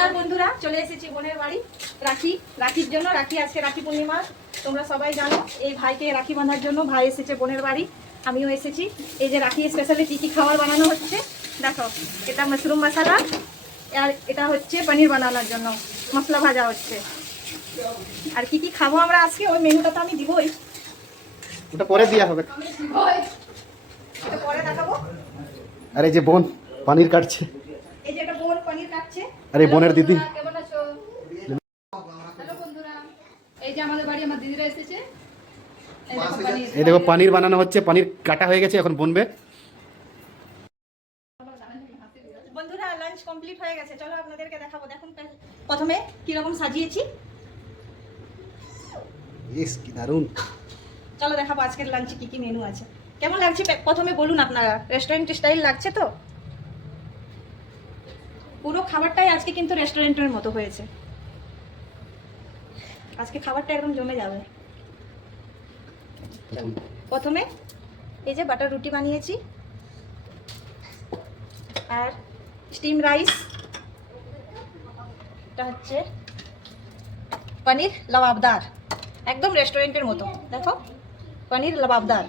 নমস্কার বন্ধুরা, চলে এসেছি বোনের বাড়ি রাখির জন্য। আজকে রাখি পূর্ণিমা, তোমরা সবাই জানো। এই ভাইকে রাখি বাঁধার জন্য ভাই এসেছে বোনের বাড়ি, আমিও এসেছি। এই যে রাখি স্পেশালি কি কি খাবার বানানো হচ্ছে দেখো। এটা মাশরুম মশলা, আর এটা হচ্ছে পনির বানানোর জন্য মশলা ভাজা হচ্ছে। আর কি কি খাবো আমরা আজকে ওই মেনুটা তো আমি দিবই, ওটা পরে দেওয়া হবে। এটা পরে দেখাবো। আরে যে বোন পনির কাটছে, এই যে এটা বোন পনির কাটছে। আরে বোনের দিদি কেমন আছো? হ্যালো বন্ধুরা, এই যে আমাদের বাড়ি আমার দিদিরা এসেছে। এই দেখো পনির বানানো হচ্ছে, পনির কাটা হয়ে গেছে, এখন বনবে। বন্ধুরা লাঞ্চ কমপ্লিট হয়ে গেছে, চলো আপনাদেরকে দেখাবো। দেখুন প্রথমে কিরকম সাজিয়েছি, ইস কি দারুণ। চলো দেখাবো আজকের লাঞ্চে কি কি মেনু আছে। কেমন লাগছে প্রথমে বলুন আপনারা, রেস্টুরেন্ট স্টাইল লাগছে তো? পুরো খাবারটাই আজকে কিন্তু রেস্টুরেন্টের মতো হয়েছে। আজকে খাবারটা একদম জমে যাবে। প্রথমে এই যে বাটার রুটি বানিয়েছি, আর স্টিম রাইস, এটা হচ্ছে পনির লবাবদার, একদম রেস্টুরেন্টের মতো। দেখো পনির লবাবদার।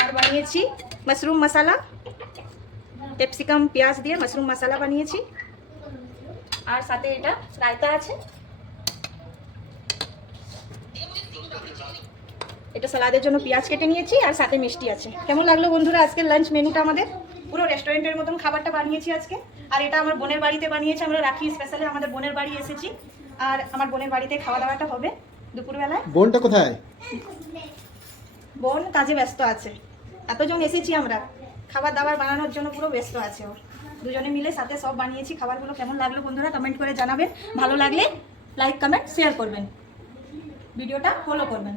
আর বানিয়েছি মাশরুম মশলা, ক্যাপসিকাম পেঁয়াজ দিয়ে মাশরুম মশলা বানিয়েছি। আর সাথে এটা রায়তা আছে, এটা সালাদের জন্য পেঁয়াজ কেটে নিয়েছি, আর সাথে মিষ্টি আছে। কেমন লাগলো বন্ধুরা আজকের লাঞ্চ মেনুটা? আমাদের পুরো রেস্টুরেন্টের মতন খাবারটা বানিয়েছি আজকে। আর এটা আমার বোনের বাড়িতে বানিয়েছি, আমরা রাখি স্পেশালি আমাদের বোনের বাড়ি এসেছি। আর আমার বোনের বাড়িতে খাওয়া দাওয়াটা হবে দুপুরবেলায়। বোনটা কোথায়? বোন কাজে ব্যস্ত আছে, এতজন এসেছি আমরা, খাবার দাবার বানানোর জন্য পুরো ব্যস্ত আছে ও। দুজনে মিলে সাথে সব বানিয়েছি খাবারগুলো। কেমন লাগলো বন্ধুরা কমেন্ট করে জানাবেন, ভালো লাগলে লাইক কমেন্ট শেয়ার করবেন, ভিডিওটা ফলো করবেন।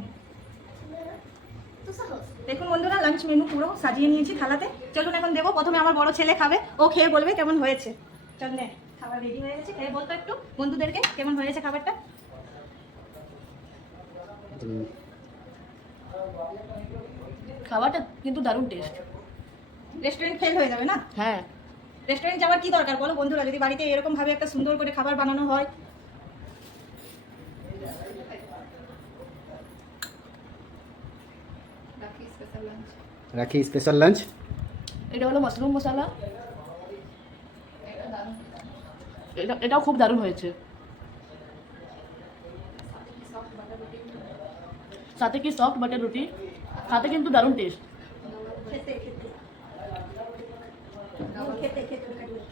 দেখুন বন্ধুরা লাঞ্চ মেনু পুরো সাজিয়ে নিয়েছি থালাতে। চলুন এখন দেবো। প্রথমে আমার বড় ছেলে খাবে, ও খেয়ে বলবে কেমন হয়েছে। চল নে, খাবার রেডি হয়ে গেছে, খেয়ে বলতো একটু বন্ধুদেরকে কেমন হয়েছে খাবারটা। খাবারটা কিন্তু দারুণ টেস্ট। রেস্টুরেন্ট ফেল হয়ে যাবে না? হ্যাঁ, রেস্টুরেন্ট যাওয়ার কি দরকার বলো বন্ধুরা, যদি বাড়িতে এরকম ভাবে একটা সুন্দর করে খাবার বানানো হয়। রাখি স্পেশাল লাঞ্চ। এটা হলো মাশরুম মশলা, এটাও খুব দারুণ হয়েছে। সাথে কি সফট বাটার রুটি, সাথে কিন্তু দারুণ টেস্ট। খেতে খেতে খেতে খেতে